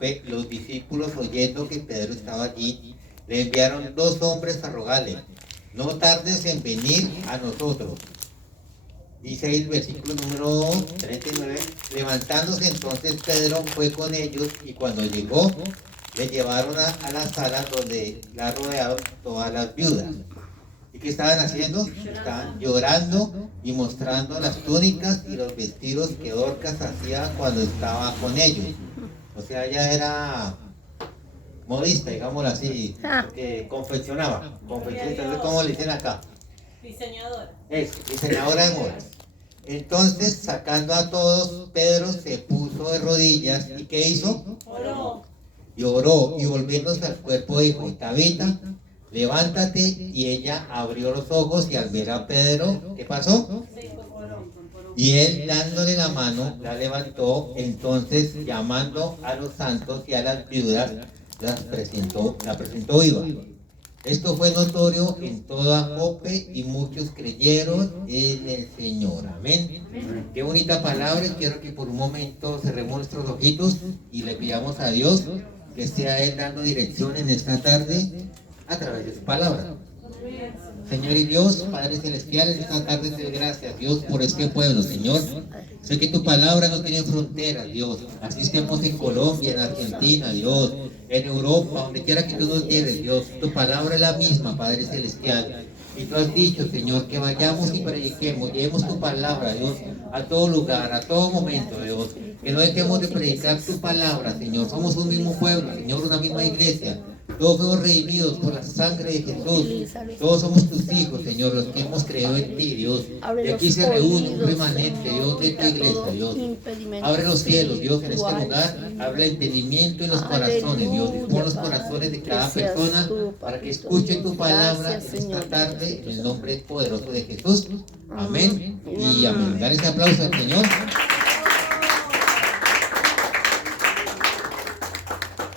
Jope, los discípulos, oyendo que Pedro estaba allí, le enviaron 2 hombres a rogarle: no tardes en venir a nosotros. Dice ahí el versículo número 39, levantándose entonces Pedro fue con ellos, y cuando llegó, le llevaron a la sala donde la rodearon todas las viudas. ¿Y qué estaban haciendo? Estaban llorando y mostrando las túnicas y los vestidos que Dorcas hacía cuando estaba con ellos. O sea, ella era modista, digámoslo así, que confeccionaba. Entonces, ¿cómo le dicen acá? Diseñadora. Eso, diseñadora de modas. Entonces, sacando a todos, Pedro se puso de rodillas. ¿Y qué hizo? Oró. Y oró, y volviéndose al cuerpo dijo: Tabita, levántate. Y ella abrió los ojos, y al ver a Pedro, ¿qué pasó? Se incorporó. Y él, dándole la mano, la levantó. Entonces, llamando a los santos y a las viudas, la presentó viva. Esto fue notorio en toda Jope, y muchos creyeron en el Señor. Amén. Qué bonita palabra. Y quiero que por un momento cerremos nuestros ojitos y le pidamos a Dios que sea Él dando dirección en esta tarde a través de su palabra. Señor y Dios, Padre Celestial, en esta tarde te doy gracias, Dios, por este pueblo, Señor. Sé que tu palabra no tiene fronteras, Dios. Así estemos en Colombia, en Argentina, Dios, en Europa, donde quiera que tú nos lleves, Dios. Tu palabra es la misma, Padre Celestial. Y tú has dicho, Señor, que vayamos y prediquemos, llevemos tu palabra, Dios, a todo lugar, a todo momento, Dios. Que no dejemos de predicar tu palabra, Señor. Somos un mismo pueblo, Señor, una misma iglesia. Todos fuimos redimidos por la sangre de Jesús. Todos somos tus hijos, Señor, los que hemos creído en ti, Dios. Y aquí se reúne un remanente, Dios, de tu iglesia, Dios. Abre los cielos, Dios, en este lugar. Abre el entendimiento y los corazones, Dios. Dispon los corazones de cada persona para que escuchen tu palabra en esta tarde, en el nombre poderoso de Jesús. Amén y amén. Dar ese aplauso al Señor.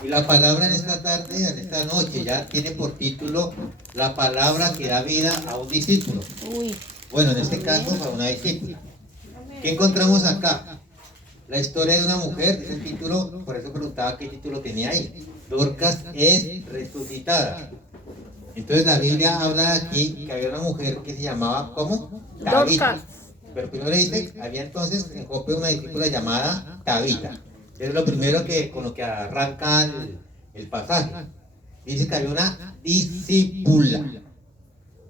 Y la palabra en esta tarde, en esta noche, ya tiene por título la palabra que da vida a un discípulo. Bueno, en este caso, para una discípula. ¿Qué encontramos acá? La historia de una mujer, dice el título, por eso preguntaba qué título tenía ahí. Dorcas es resucitada. Entonces la Biblia habla aquí que había una mujer que se llamaba, ¿cómo? Tabita. Pero primero dice, había entonces en Jope una discípula llamada Tabita. Es lo primero que con lo que arranca el pasaje. Dice que había una discípula.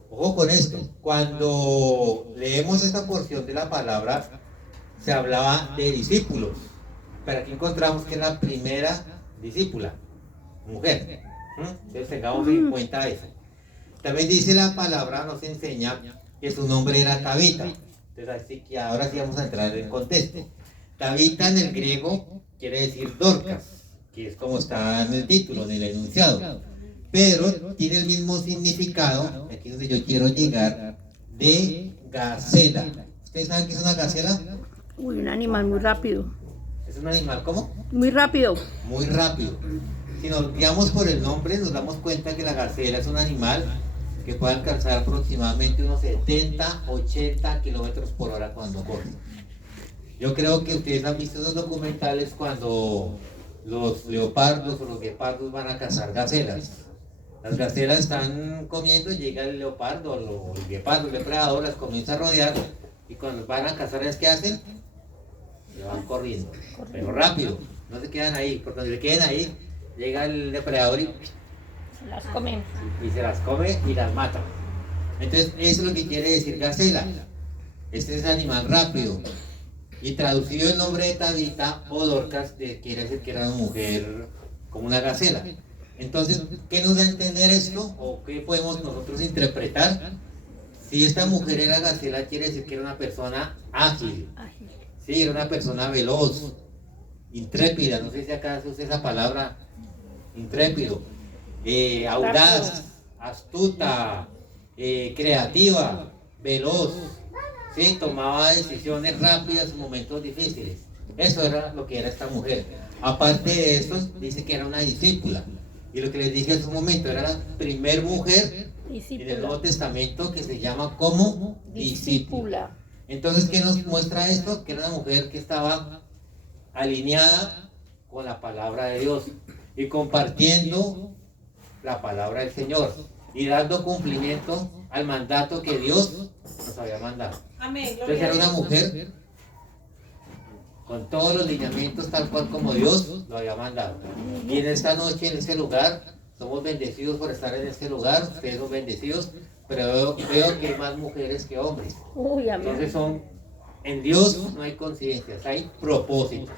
Ojo con esto. Cuando leemos esta porción de la palabra, se hablaba de discípulos. Pero aquí encontramos que es la primera discípula, mujer. Entonces tengamos en cuenta eso. También dice la palabra, nos enseña que su nombre era Tabita. Entonces así que ahora sí vamos a entrar en contexto. Tabita en el griego quiere decir Dorcas, que es como está en el título, en el enunciado. Pero tiene el mismo significado, aquí es donde yo quiero llegar, de gacela. ¿Ustedes saben qué es una gacela? Uy, un animal muy rápido. ¿Es un animal cómo? Muy rápido. Muy rápido. Si nos guiamos por el nombre, nos damos cuenta que la gacela es un animal que puede alcanzar aproximadamente unos 70, 80 kilómetros por hora cuando corre. Yo creo que ustedes han visto esos documentales cuando los leopardos o los guepardos van a cazar gacelas. Las gacelas están comiendo, llega el leopardo o el guepardo, el depredador, las comienza a rodear, y cuando van a cazar, ¿es qué hacen? Le van corriendo, pero rápido, no se quedan ahí, porque cuando se queden ahí, llega el depredador y Se las comen. se las come y las mata. Entonces, eso es lo que quiere decir gacela. Este es el animal rápido. Y traducido el nombre de Tabita o Dorcas, quiere decir que era una mujer como una gacela. Entonces, ¿qué nos da a entender esto? ¿O qué podemos nosotros interpretar? Si esta mujer era gacela, quiere decir que era una persona ágil. Sí, era una persona veloz, intrépida. No sé si acá se usa esa palabra, intrépido, audaz, astuta, creativa, veloz. Sí, tomaba decisiones rápidas en momentos difíciles. Eso era lo que era esta mujer. Aparte de eso, dice que era una discípula. Y lo que les dije hace un momento, era la primer mujer en el Nuevo Testamento que se llama como discípula. Entonces, ¿qué nos muestra esto? Que era una mujer que estaba alineada con la palabra de Dios y compartiendo la palabra del Señor y dando cumplimiento al mandato que Dios nos había mandado. Amén. Entonces Gloria era a una Dios. mujer con todos los lineamientos tal cual como Dios lo había mandado. Y en esta noche, en este lugar, somos bendecidos por estar en este lugar, ustedes son bendecidos, pero veo que hay más mujeres que hombres. Uy, amén. Entonces en Dios no hay coincidencias, hay propósitos.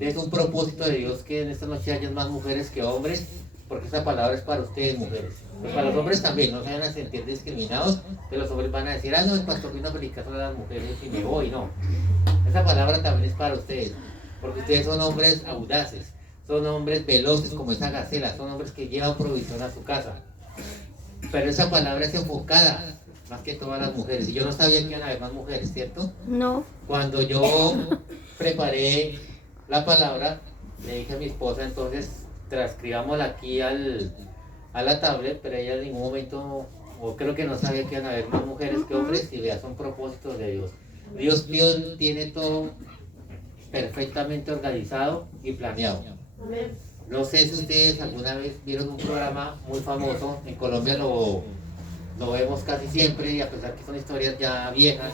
Es un propósito de Dios que en esta noche hayan más mujeres que hombres, porque esta palabra es para ustedes, mujeres. Pues para los hombres también, no se van a sentir discriminados, que los hombres van a decir, no, el pastor vino a predicar solo a las mujeres y me voy, no. Esa palabra también es para ustedes, porque ustedes son hombres audaces, son hombres veloces como esa gacela, son hombres que llevan provisión a su casa. Pero esa palabra es enfocada más que todas las mujeres, y yo no sabía que iban a haber más mujeres, ¿cierto? No. Cuando yo preparé la palabra, le dije a mi esposa, entonces transcribámosla aquí a la tablet, pero ella en ningún momento, o creo que no sabía que iban a haber más mujeres que hombres, y vea, son propósitos de Dios. Dios tiene todo perfectamente organizado y planeado. No sé si ustedes alguna vez vieron un programa muy famoso, en Colombia lo vemos casi siempre, y a pesar que son historias ya viejas,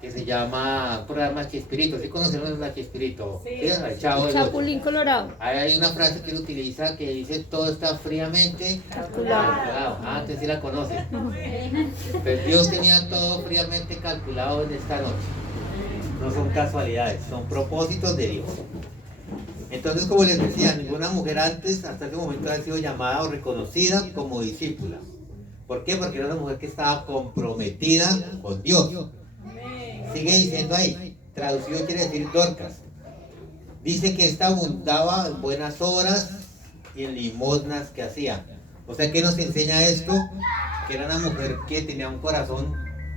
que se llama programa Chespirito. ¿Sí conocemos la Chespirito? Sí. El Chavo del Ocho. Chapulín Colorado. Ahí hay una frase que él utiliza que dice todo está fríamente Calculado. Antes sí la conocen. Pero Dios tenía todo fríamente calculado en esta noche. No son casualidades, son propósitos de Dios. Entonces, como les decía, ninguna mujer antes, hasta ese momento, ha sido llamada o reconocida como discípula. ¿Por qué? Porque era una mujer que estaba comprometida con Dios. Amén. Sigue diciendo ahí, traducido quiere decir Dorcas. Dice que esta abundaba en buenas obras y en limosnas que hacía. O sea, ¿qué nos enseña esto? Que era una mujer que tenía un corazón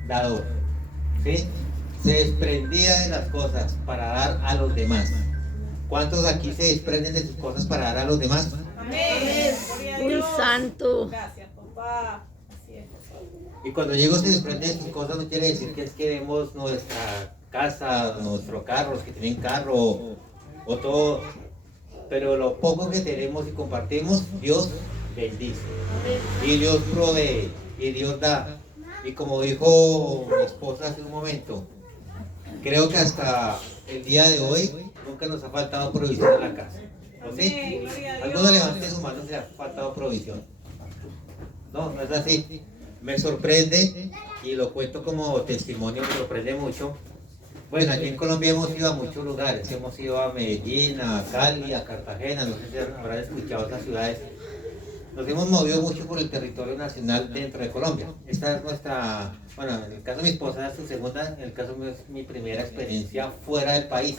dador. ¿Sí? Se desprendía de las cosas para dar a los demás. ¿Cuántos aquí se desprenden de sus cosas para dar a los demás? Amén. Gloria a Uy, Dios. santo. Gracias, papá. Así es, papá. Y cuando llego se desprende de sus cosas no quiere decir que es que demos nuestra casa, nuestro carro, los que tienen carro o todo. Pero lo poco que tenemos y compartimos, Dios bendice. Y Dios provee. Y Dios da. Y como dijo mi esposa hace un momento, creo que hasta el día de hoy nunca nos ha faltado provisión en la casa. ¿O sí? Amén, gloria a Dios. Algunos levanten su mano si le ha faltado provisión. No, no es así. Me sorprende y lo cuento como testimonio, me sorprende mucho. Bueno, aquí en Colombia hemos ido a muchos lugares, hemos ido a Medellín, a Cali, a Cartagena, no sé si habrán escuchado otras ciudades. Nos hemos movido mucho por el territorio nacional dentro de Colombia. Esta es nuestra, bueno, en el caso de mi esposa es su segunda, en el caso mío es mi primera experiencia fuera del país.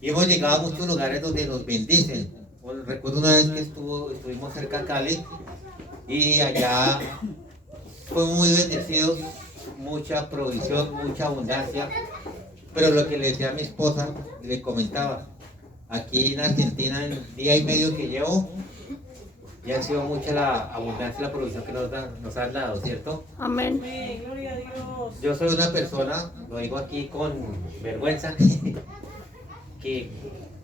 Y hemos llegado a muchos lugares donde nos bendicen. Bueno, recuerdo una vez que estuvimos cerca de Cali y allá fuimos muy bendecidos, mucha provisión, mucha abundancia. Pero lo que le decía a mi esposa, le comentaba, aquí en Argentina, en el día y medio que llevo, ya ha sido mucha la abundancia y la provisión que nos han dado, ¿cierto? Amén. Amén, gloria a Dios. Yo soy una persona, lo digo aquí con vergüenza, que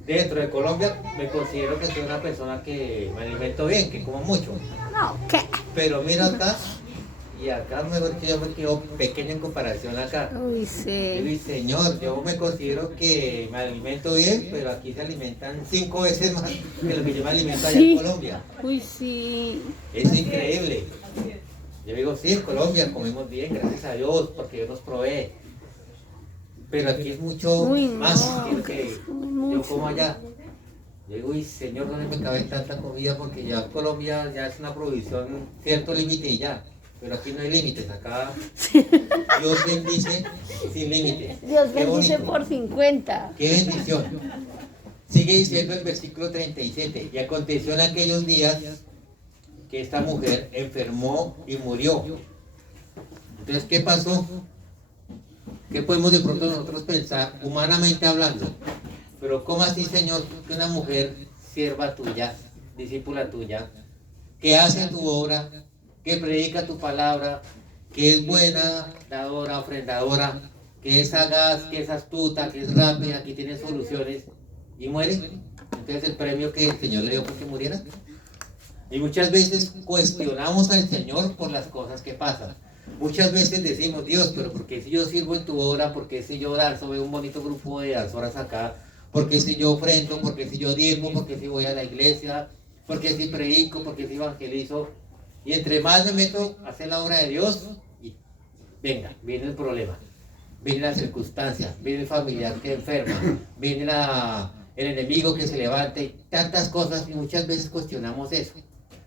dentro de Colombia me considero que soy una persona que me alimento bien, que como mucho. No, ¿qué? Pero miro acá, y acá mejor que yo me quedo pequeño en comparación acá. Uy, Yo sí. digo, Señor, yo me considero que me alimento bien, pero aquí se alimentan 5 veces más que lo que yo me alimento allá Sí. en Colombia. Uy, sí. Es increíble. Así es. Yo digo, sí, en Colombia comemos bien, gracias a Dios, porque Dios nos provee. Pero aquí es mucho Uy, más no, que lo que es yo mucho. como allá. Yo digo, uy, Señor, ¿dónde me cabe tanta comida? Porque ya en Colombia ya es una provisión, cierto límite y ya. Pero aquí no hay límites, acá Dios bendice sin límites. Dios Qué bendice bonito. por 50. ¡Qué bendición! Sigue diciendo el versículo 37. Y aconteció en aquellos días que esta mujer enfermó y murió. Entonces, ¿qué pasó? ¿Qué podemos de pronto nosotros pensar, humanamente hablando? Pero ¿cómo así, Señor, que una mujer sierva tuya, discípula tuya, que hace tu obra, que predica tu palabra, que es buena, dadora, ofrendadora, que es sagaz, que es astuta, que es rápida, que tiene soluciones, y muere? Entonces el premio que el Señor le dio fue que muriera. Y muchas veces cuestionamos al Señor por las cosas que pasan. Muchas veces decimos, Dios, pero ¿por qué si yo sirvo en tu obra? ¿Por qué si yo danzo, veo un bonito grupo de danzoras acá? ¿Por qué si yo ofrendo? ¿Por qué si yo diezmo? ¿Por qué si voy a la iglesia? ¿Por qué si predico? ¿Por qué si evangelizo? Y entre más me meto a hacer la obra de Dios, y venga, viene el problema, viene la circunstancia, viene el familiar que enferma, viene el enemigo que se levanta y tantas cosas, y muchas veces cuestionamos eso.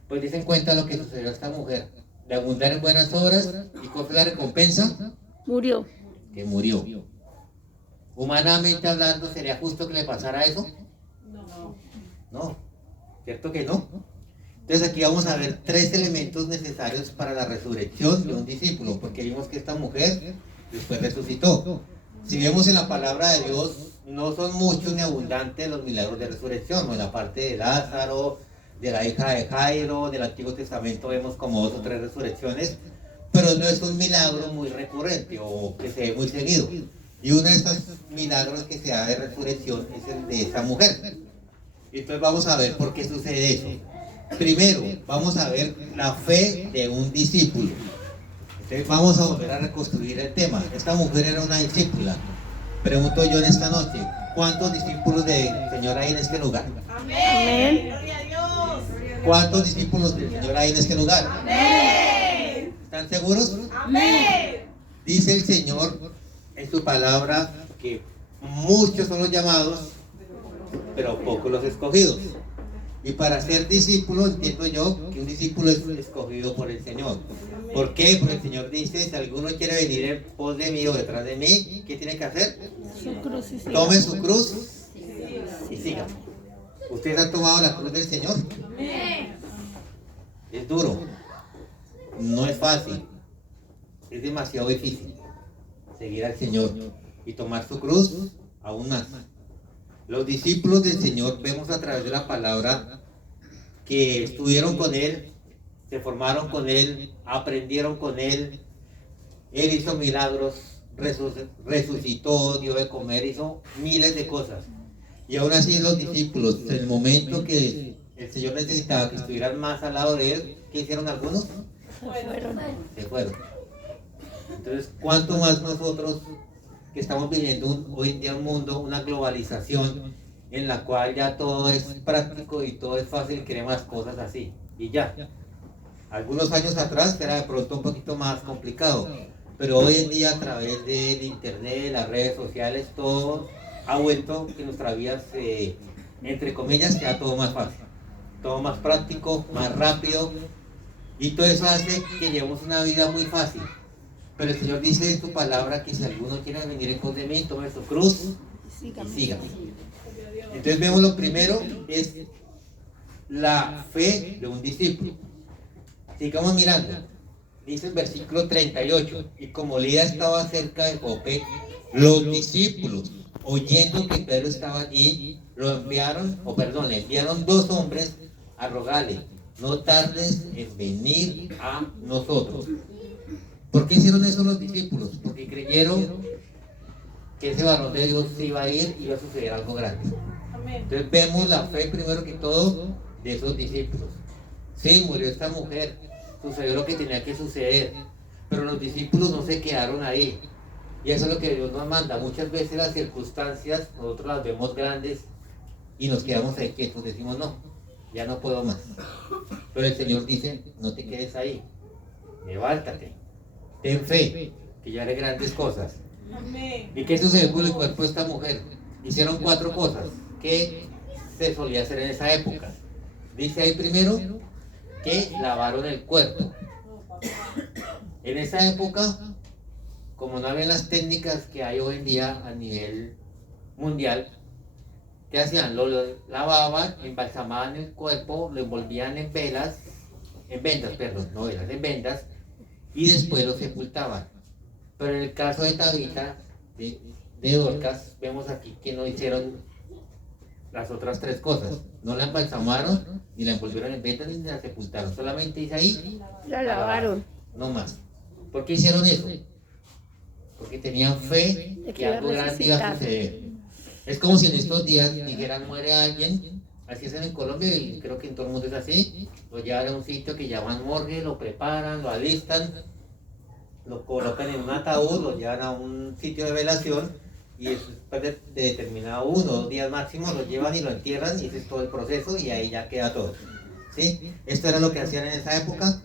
Pues dicen cuenta lo que sucedió a esta mujer, de abundar en buenas obras, y ¿cuál fue la recompensa? Murió. Que murió. Humanamente hablando, ¿sería justo que le pasara eso? No. No, ¿cierto que no? Entonces aquí vamos a ver 3 elementos necesarios para la resurrección de un discípulo, porque vimos que esta mujer después resucitó. Si vemos en la palabra de Dios, no son muchos ni abundantes los milagros de resurrección, ¿no? En la parte de Lázaro, de la hija de Jairo, del Antiguo Testamento vemos como 2 o 3 resurrecciones, pero no es un milagro muy recurrente o que se ve muy seguido. Y uno de estos milagros que se da de resurrección es el de esta mujer. Entonces vamos a ver por qué sucede eso. Primero, vamos a ver la fe de un discípulo. Entonces vamos a volver a reconstruir el tema. Esta mujer era una discípula. Pregunto yo en esta noche, ¿cuántos discípulos del Señor hay en este lugar? Amén. Gloria a Dios. ¿Cuántos discípulos del Señor hay en este lugar? Amén. ¿Están seguros? Amén. Dice el Señor en su palabra que muchos son los llamados, pero pocos los escogidos. Y para ser discípulo, entiendo yo que un discípulo es escogido por el Señor. ¿Por qué? Porque el Señor dice, si alguno quiere venir en pos de mí o detrás de mí, ¿qué tiene que hacer? Su cruz y siga. Tome su cruz y siga. ¿Ustedes han tomado la cruz del Señor? Amén. Es duro, no es fácil, es demasiado difícil seguir al Señor y tomar su cruz aún más. Los discípulos del Señor, vemos a través de la palabra que estuvieron con Él, se formaron con Él, aprendieron con Él. Él hizo milagros, resucitó, dio de comer, hizo miles de cosas. Y aún así los discípulos, en el momento que el Señor necesitaba que estuvieran más al lado de Él, ¿qué hicieron algunos? Fueron. Se fueron. Entonces, ¿cuánto más nosotros que estamos viviendo hoy en día un mundo, una globalización en la cual ya todo es práctico y todo es fácil y queremos más cosas así? Y ya. Algunos años atrás era de pronto un poquito más complicado, pero hoy en día a través del internet, las redes sociales, todo ha vuelto que nuestra vida se, entre comillas, sea todo más fácil, todo más práctico, más rápido, y todo eso hace que llevemos una vida muy fácil. Pero el Señor dice en su palabra que si alguno quiere venir en pos de mí, tome su cruz y siga. Entonces vemos lo primero es la fe de un discípulo. Sigamos mirando. Dice el versículo 38, y como Lida estaba cerca de Jope, los discípulos, oyendo que Pedro estaba allí, le enviaron 2 hombres a rogarle, no tardes en venir a nosotros. ¿Por qué hicieron eso los discípulos? Porque creyeron que ese varón de Dios se iba a ir y iba a suceder algo grande. Amén. Entonces vemos la fe primero que todo de esos discípulos. Sí, murió esta mujer, sucedió lo que tenía que suceder, pero los discípulos no se quedaron ahí. Y eso es lo que Dios nos manda. Muchas veces las circunstancias nosotros las vemos grandes y nos quedamos ahí quietos, decimos no, ya no puedo más. Pero el Señor dice, no te quedes ahí, levántate, ten fe, que ya haré grandes cosas. Amén. ¿Y qué sucedió con el cuerpo de esta mujer? Hicieron 4 cosas que se solía hacer en esa época. Dice ahí primero que lavaron el cuerpo. En esa época, como no había las técnicas que hay hoy en día a nivel mundial, ¿qué hacían? Lo lavaban, embalsamaban el cuerpo, lo envolvían en vendas, y después lo sepultaban. Pero en el caso de Tabita, de Dorcas, vemos aquí que no hicieron las otras 3 cosas. No la embalsamaron, ni la envolvieron en vendas, ni la sepultaron. Solamente dice ahí, La lavaron. no más. ¿Por qué hicieron eso? Porque tenían fe De que algo grande iba a resucitar. suceder. Es como si en estos días dijeran muere alguien, así es en Colombia y creo que en todo el mundo es así, lo llevan a un sitio que llaman morgue, lo preparan, lo alistan, lo colocan en un ataúd, lo llevan a un sitio de velación y después de determinado 1 o 2 días máximo lo llevan y lo entierran y ese es todo el proceso y ahí ya queda todo. ¿Sí? Esto era lo que hacían en esa época,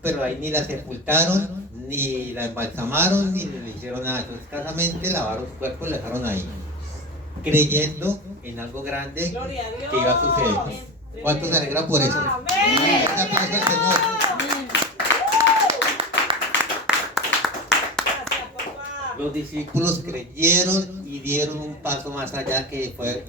pero ahí ni la sepultaron, ni la embalsamaron, ni le hicieron nada. Entonces, escasamente lavaron su cuerpo y lo dejaron ahí, creyendo en algo grande Gloria a Dios. que iba a suceder. ¿Cuántos se alegran por eso? Amén. Esa por eso el Señor. Gracias, papá. Los discípulos creyeron y dieron un paso más allá, que fue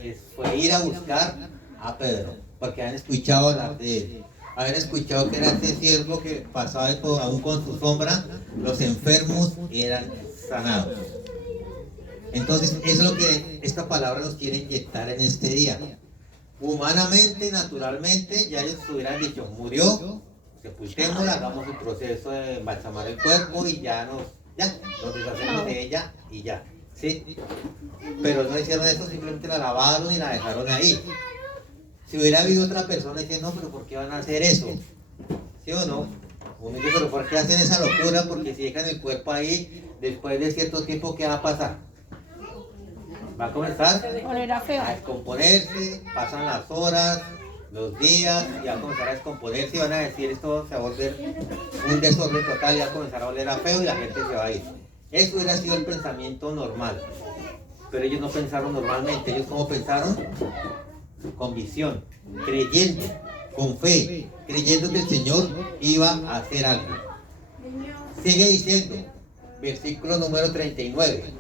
ir a buscar a Pedro, porque han escuchado hablar de él. Habían escuchado que era ese siervo que pasaba aún con su sombra, los enfermos eran sanados. Entonces, eso es lo que esta palabra nos quiere inyectar en este día. Humanamente, naturalmente, ya ellos hubieran dicho, murió, sepultémosla, hagamos el proceso de embalsamar el cuerpo y nos deshacemos de ella y ya. ¿Sí? Pero no hicieron eso, simplemente la lavaron y la dejaron ahí. Si hubiera habido otra persona diciendo, no, pero ¿por qué van a hacer eso? ¿Sí o no? Uno dice, pero ¿por qué hacen esa locura? Porque si dejan el cuerpo ahí, después de cierto tiempo, ¿qué va a pasar? Va a comenzar Olera feo. a descomponerse, pasan las horas, los días, y va a comenzar a descomponerse y van a decir, esto se va a volver un desorden total, y va a comenzar a oler a feo y la gente se va a ir. Eso hubiera sido el pensamiento normal, pero ellos no pensaron normalmente. ¿Ellos cómo pensaron? Con visión, creyendo, con fe, creyendo que el Señor iba a hacer algo. Sigue diciendo, versículo número 39.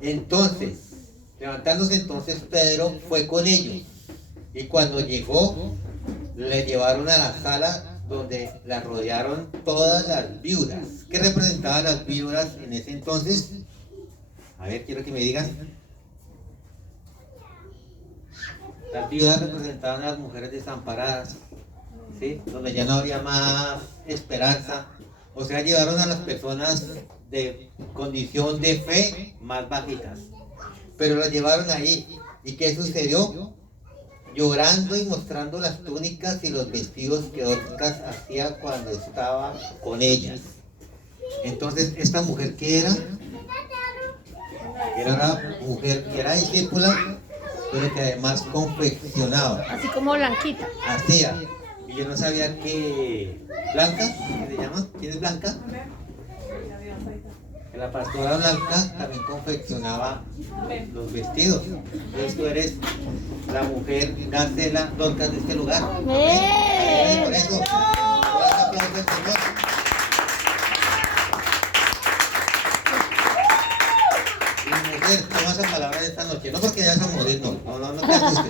Entonces, levantándose entonces Pedro fue con ellos, y cuando llegó, le llevaron a la sala donde la rodearon todas las viudas. ¿Qué representaban las viudas en ese entonces? A ver, quiero que me digan. Las viudas representaban a las mujeres desamparadas, ¿sí? Donde ya no había más esperanza. O sea, llevaron a las personas de condición de fe más bajitas. Pero las llevaron ahí. ¿Y qué sucedió? Llorando y mostrando las túnicas y los vestidos que Dorcas hacía cuando estaba con ellas. Entonces, ¿esta mujer qué era? Era una mujer que era discípula, pero que además confeccionaba, Así como Blanquita. hacía. Y yo no sabía que Blanca, ¿qué se llama? ¿Quién es Blanca? Que la pastora Blanca también confeccionaba los vestidos. Entonces tú eres la mujer Gacela Dorcas de este lugar. Amén. Por eso, un aplauso al Señor. Toma esa palabra de esta noche, no porque ya vas a morir, no te asustes,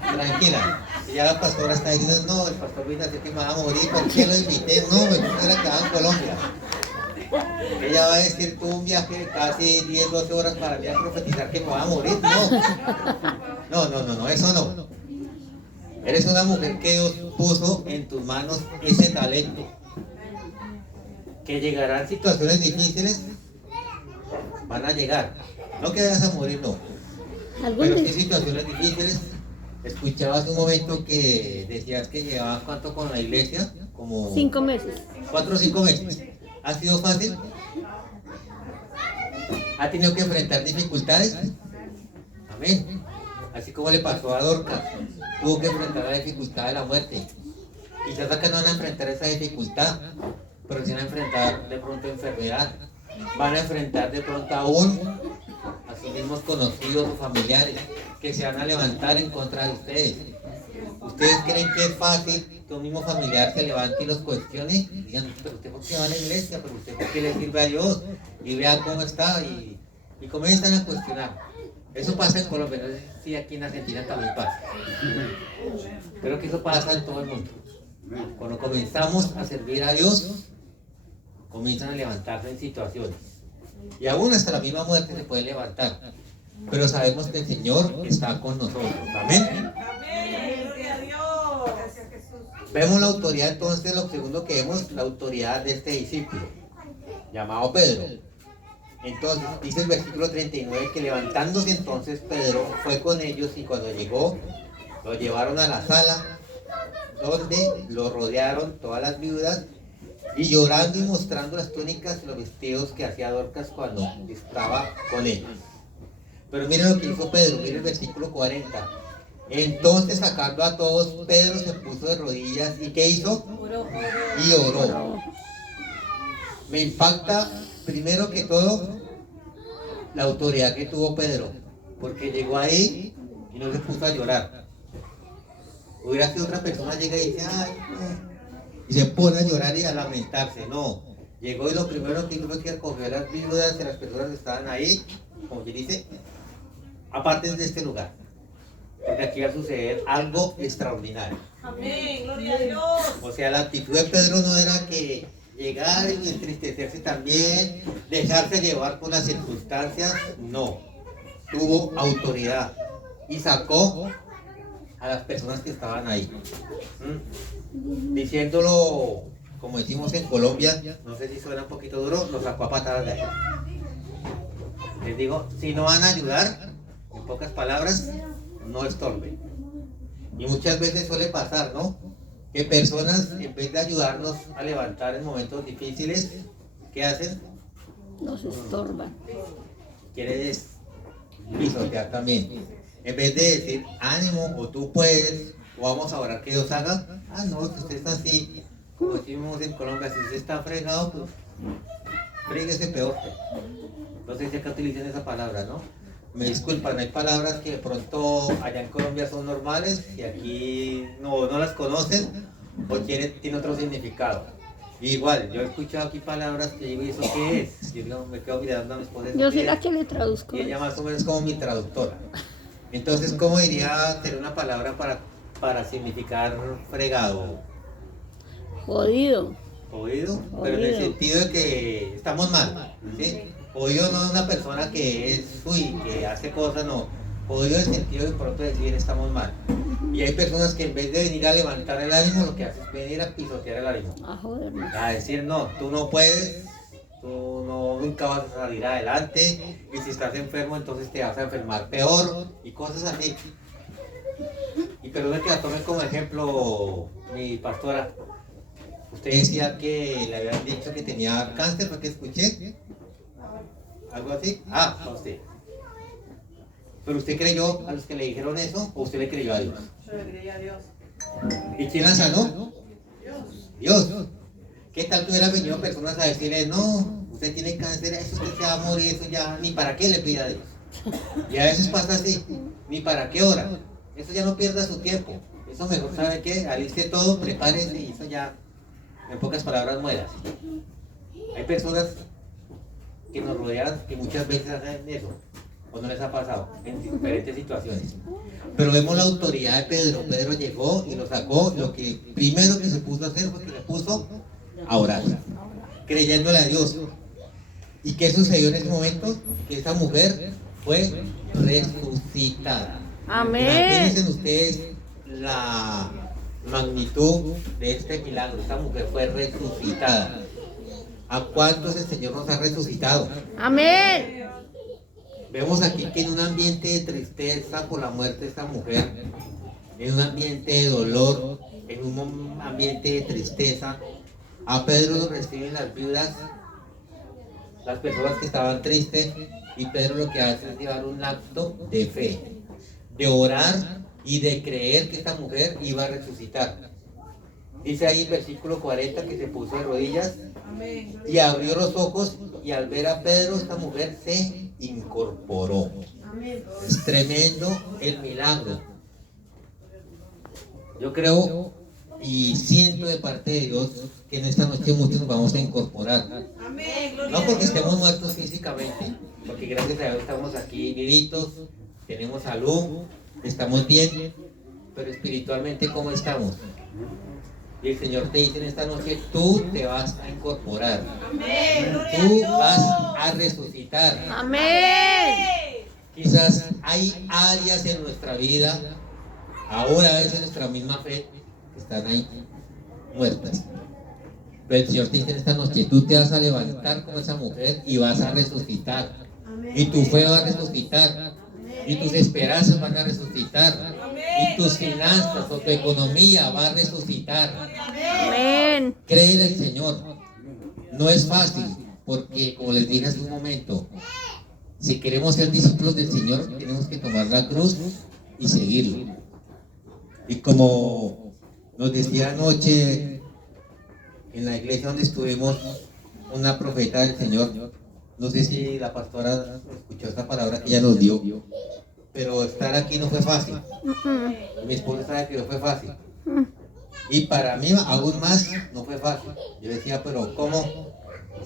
tranquila. Y ya la pastora está diciendo, no, el pastor dice que me va a morir, ¿por qué lo invité? No, me puse la quedada en Colombia. Ella va a decir, tuvo un viaje de casi 10, 12 horas para ir a profetizar que me va a morir, no, eso no. Eres una mujer que Dios puso en tus manos ese talento. Que llegarán situaciones difíciles, van a llegar. No que vayas a morir, no. Pero sí situaciones difíciles. Escuchaba hace un momento que decías que llevabas cuánto con la iglesia, como 5 meses. 4 o 5 meses. ¿Ha sido fácil? ¿Ha tenido que enfrentar dificultades? Amén. Así como le pasó a Dorcas, tuvo que enfrentar la dificultad de la muerte. Quizás acá no van a enfrentar esa dificultad, pero sí van a enfrentar de pronto enfermedad. Van a enfrentar de pronto aún a sus mismos conocidos o familiares que se van a levantar en contra de ustedes. ¿Ustedes creen que es fácil que un mismo familiar se levante y los cuestione? Y digan, pero usted por qué va a la iglesia, pero usted por qué le sirve a Dios, y vea cómo está, y comienzan a cuestionar. Eso pasa en Colombia, no sé si aquí en Argentina también pasa. Creo que eso pasa en todo el mundo. Cuando comenzamos a servir a Dios, comienzan a levantarse en situaciones. Y aún hasta la misma muerte se puede levantar. Pero sabemos que el Señor está con nosotros. Amén. Amén. Gloria a Dios. Vemos la autoridad entonces, lo segundo que vemos, la autoridad de este discípulo, llamado Pedro. Entonces dice el versículo 39 que levantándose entonces Pedro fue con ellos y cuando llegó lo llevaron a la sala donde lo rodearon todas las viudas y llorando y mostrando las túnicas y los vestidos que hacía Dorcas cuando estaba con ellos. Pero miren lo que hizo Pedro, miren el versículo 40. Entonces sacando a todos, Pedro se puso de rodillas y ¿qué hizo? Y oró. Me impacta primero que todo la autoridad que tuvo Pedro, porque llegó ahí y no se puso a llorar. Hubiera sido otra persona, llega y dice, ay, no", y se pone a llorar y a lamentarse. No, llegó y lo primero que hizo fue que acogió a las viudas y a las personas que estaban ahí, como quien dice, aparte de este lugar, porque aquí va a suceder algo extraordinario. Amén, gloria a Dios. O sea, la actitud de Pedro no era que llegar y entristecerse también, dejarse llevar por las circunstancias, no. Tuvo autoridad y sacó a las personas que estaban ahí. Diciéndolo, como decimos en Colombia, no sé si suena un poquito duro, lo sacó a patadas de ahí. Les digo, si no van a ayudar, en pocas palabras, no estorben. Y muchas veces suele pasar, ¿no? Que personas, en vez de ayudarnos a levantar en momentos difíciles, ¿qué hacen? Nos estorban. Quieren pisotear también. En vez de decir, ánimo, o tú puedes, o vamos a orar que Dios haga. Ah, no, si usted está así, como decimos en Colombia, si usted está fregado, pues fréguese peor. Entonces, ya que utilicen esa palabra, ¿no? Me disculpan, hay palabras que de pronto allá en Colombia son normales y aquí no las conocen o tienen otro significado. Igual, yo he escuchado aquí palabras que digo, ¿y eso qué es? Yo me quedo mirando a mi esposa. Yo soy la que le traduzco. Y ella más o menos como mi traductora. Entonces, ¿cómo diría tener una palabra para significar fregado? Jodido. Jodido, pero en el sentido de que estamos mal, ¿sí? Jodido no es una persona que es, que hace cosas, no. Jodido en el sentido de pronto decir estamos mal. Y hay personas que en vez de venir a levantar el ánimo, lo que hacen es venir a pisotear el ánimo. A jodernos. A decir, no, tú no puedes, tú nunca vas a salir adelante, y si estás enfermo, entonces te vas a enfermar peor, y cosas así. Y perdón que la tome como ejemplo, mi pastora. Usted decía que le habían dicho que tenía cáncer, ¿fue que escuché? ¿Algo así? Ah, a usted. ¿Pero usted creyó a los que le dijeron eso o usted le creyó a Dios? Yo le creí a Dios. ¿Y quién la sanó? Dios. ¿Qué tal que hubieran venido personas a decirle, no, usted tiene cáncer, eso es que se va a morir, eso ya, ni para qué le pida a Dios? Y a veces pasa así, ni para qué ora. Eso ya no pierda su tiempo. Eso mejor, ¿sabe qué? Aliste todo, prepárese y eso ya, en pocas palabras, mueras. Hay personas que nos rodean que muchas veces hacen eso, o no les ha pasado en diferentes situaciones. Pero vemos la autoridad de Pedro. Pedro llegó y lo sacó. Lo que primero que se puso a hacer fue que le puso a orar, creyéndole a Dios. ¿Y qué sucedió en ese momento? Que esa mujer fue resucitada. Amén. Imagínense ustedes la magnitud de este milagro. Esta mujer fue resucitada. ¿A cuántos el Señor nos ha resucitado? Amén. Vemos aquí que en un ambiente de tristeza por la muerte de esta mujer, en un ambiente de dolor, en un ambiente de tristeza, a Pedro lo reciben las viudas, las personas que estaban tristes, y Pedro lo que hace es llevar un acto de fe, de orar y de creer que esta mujer iba a resucitar. Dice ahí el versículo 40 que se puso de rodillas y abrió los ojos, y al ver a Pedro, esta mujer se incorporó. Es tremendo el milagro. Yo creo y siento de parte de Dios que en esta noche muchos nos vamos a incorporar. No porque estemos muertos físicamente, porque gracias a Dios estamos aquí vivitos, tenemos salud, estamos bien, pero espiritualmente ¿cómo estamos? Y el Señor te dice en esta noche, tú te vas a incorporar. Tú vas a resucitar. Amén. Quizás hay áreas en nuestra vida, ahora a veces nuestra misma fe, que están ahí muertas. Pero el Señor te dice en esta noche, tú te vas a levantar como esa mujer y vas a resucitar. Y tu fe va a resucitar. Y tus esperanzas van a resucitar. Y tus finanzas o tu economía va a resucitar. Amén. Cree en el Señor. No es fácil, porque como les dije hace un momento, si queremos ser discípulos del Señor, tenemos que tomar la cruz y seguirlo. Y como nos decía anoche en la iglesia donde estuvimos, una profeta del Señor, no sé si la pastora escuchó esta palabra que ella nos dio, pero estar aquí no fue fácil. Mi esposa sabe que no fue fácil. Y para mí aún más no fue fácil. Yo decía, pero ¿cómo?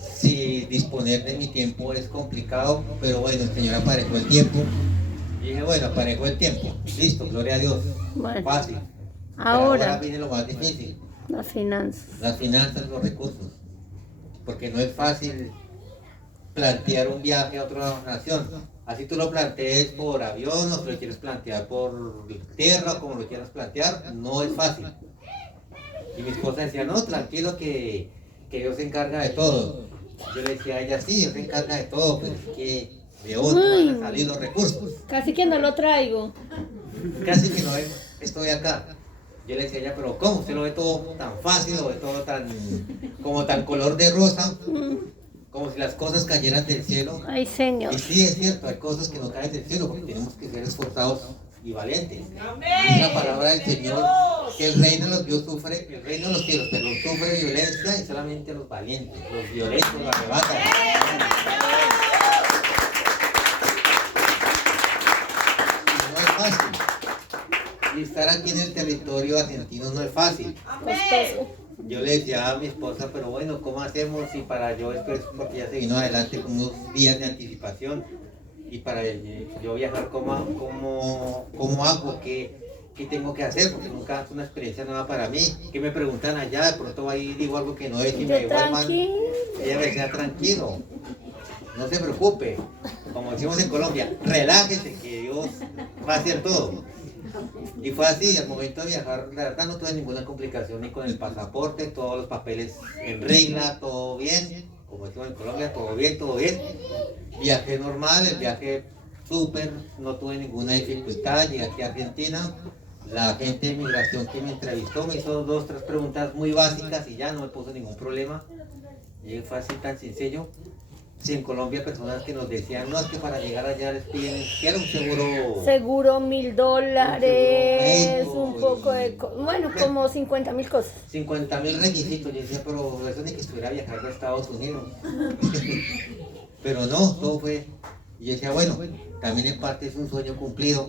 Si disponer de mi tiempo es complicado, pero bueno, el Señor aparejó el tiempo. Y dije, bueno, aparejó el tiempo. Listo, gloria a Dios. Bueno, Fácil. Pero ahora viene lo más difícil. las finanzas. Las finanzas, los recursos. Porque no es fácil plantear un viaje a otra nación. Así tú lo plantees por avión o si lo quieres plantear por tierra o como lo quieras plantear, no es fácil. Y mi esposa decía, no, tranquilo que Dios se encarga de todo. Yo le decía a ella, sí, Dios se encarga de todo, pero es que de dónde van a salir los recursos. Casi que no lo traigo. Casi que no estoy acá. Yo le decía a ella, pero ¿cómo? ¿Usted lo ve todo tan fácil, lo ve todo tan color de rosa? Como si las cosas cayeran del cielo. Ay, Señor. Y sí, es cierto, hay cosas que no caen del cielo porque tenemos que ser esforzados y valientes. Amén. Es la palabra del Señor que el reino de los cielos sufre, el reino de los cielos, pero sufre violencia y solamente los valientes, los violentos lo arrebatan. Y no es fácil. Y estar aquí en el territorio argentino no es fácil. Costoso. Yo le decía a mi esposa, pero bueno, ¿cómo hacemos? Y para yo después, porque ya se vino adelante con unos días de anticipación, y para yo viajar, ¿cómo hago? ¿Qué tengo que hacer? Porque nunca es una experiencia nueva para mí. Que me preguntan allá, de pronto ahí digo algo que no es y me devuelvan. Ella me decía, tranquilo, no se preocupe, como decimos en Colombia, relájese que Dios va a hacer todo. Y fue así, al momento de viajar, la verdad no tuve ninguna complicación ni con el pasaporte, todos los papeles en regla, todo bien, como decimos en Colombia, todo bien, todo bien. Viajé normal, el viaje súper, no tuve ninguna dificultad, llegué aquí a Argentina. La gente de migración que me entrevistó me hizo 2, 3 preguntas muy básicas y ya no me puso ningún problema. Y fue así tan sencillo. Si en Colombia personas que nos decían, no, es que para llegar allá les piden, quiero un seguro. Seguro $1000, Un un seguro poco de... médico. Bueno, como 50.000 cosas. 50.000 requisitos. Yo decía, pero eso ni que estuviera viajando a Estados Unidos. Pero no, todo fue. Y yo decía, bueno, también en parte es un sueño cumplido.